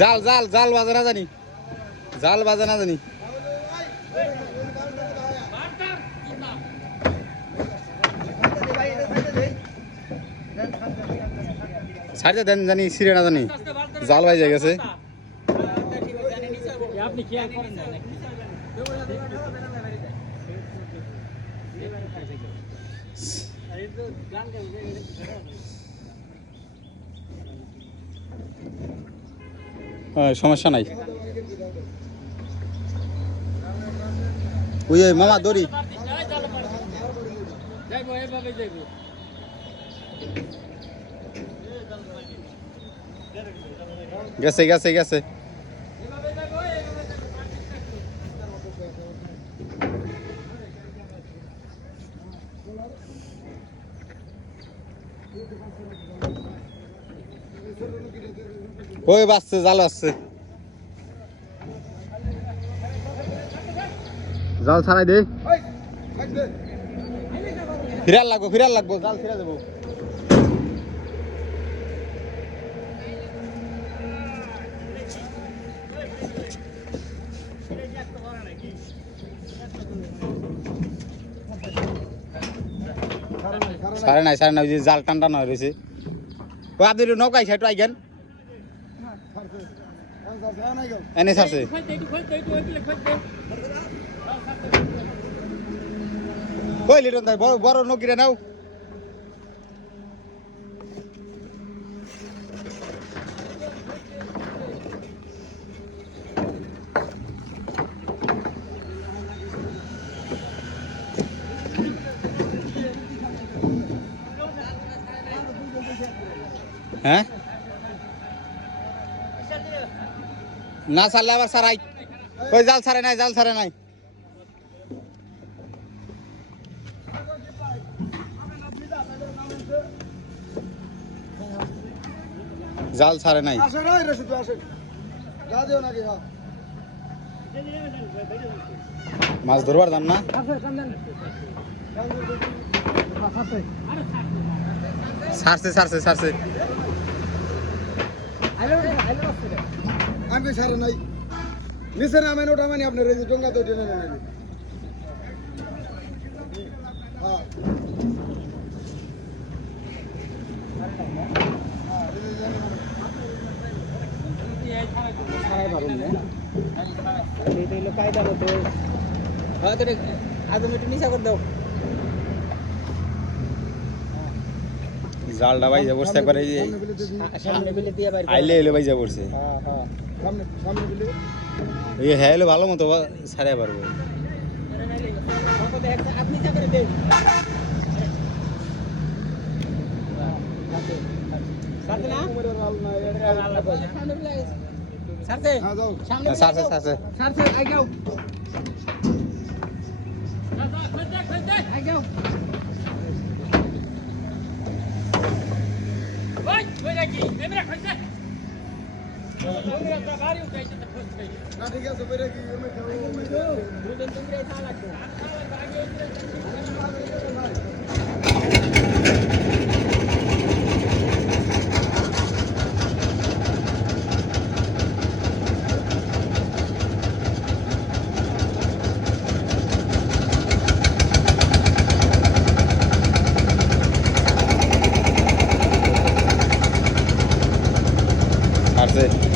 জাল জাল জাল বাজে না জানি, জাল বাজে না জানি। ছাড়তে দেন জানি, ছিঁড়ে না জানি, জাল বাজে গেছে। সমস্যা নাই। ওই মামা দড়ি গেছে গেছে গেছে। ওই বাসছে, জাল আসছে, জাল ছাড়াই দে। ফিরাল লাগবো, ফিরাল লাগবো, জাল ফিরা দেবো। সাড়ে নাই সাড়ে নাই, যে জাল টান টান রয়েছে। ও আপনি নৌকাই সাইড আইগেন এনে ছাড়ছে। কই লিটন ভাই বড় বড় নৌকিরে নাও। হ্যাঁ না ছাড়লে আবার ছাড়াই। ওই জাল ছাড়ে নাই, জাল ছাড়ে নাই, জাল ছাড়ে নাই। মাছ ধরবার যান না, ছাড়ছে ছাড়ছে ছাড়ছে। আমি ছাড়ে নাই, নিচে নামেন, ওটা মানে আপনার ডোঙ্গা তো টেনে নেন। জালটা বাইজা পড়ছে একবার, আইলে এলে বাইজা পড়ছে। হ্যাঁ এলে ভালো মতো ছাড়িয়ে পারবো। ছাড়ছে ছাড়ছে ঠিক আছে ছাড়ছে।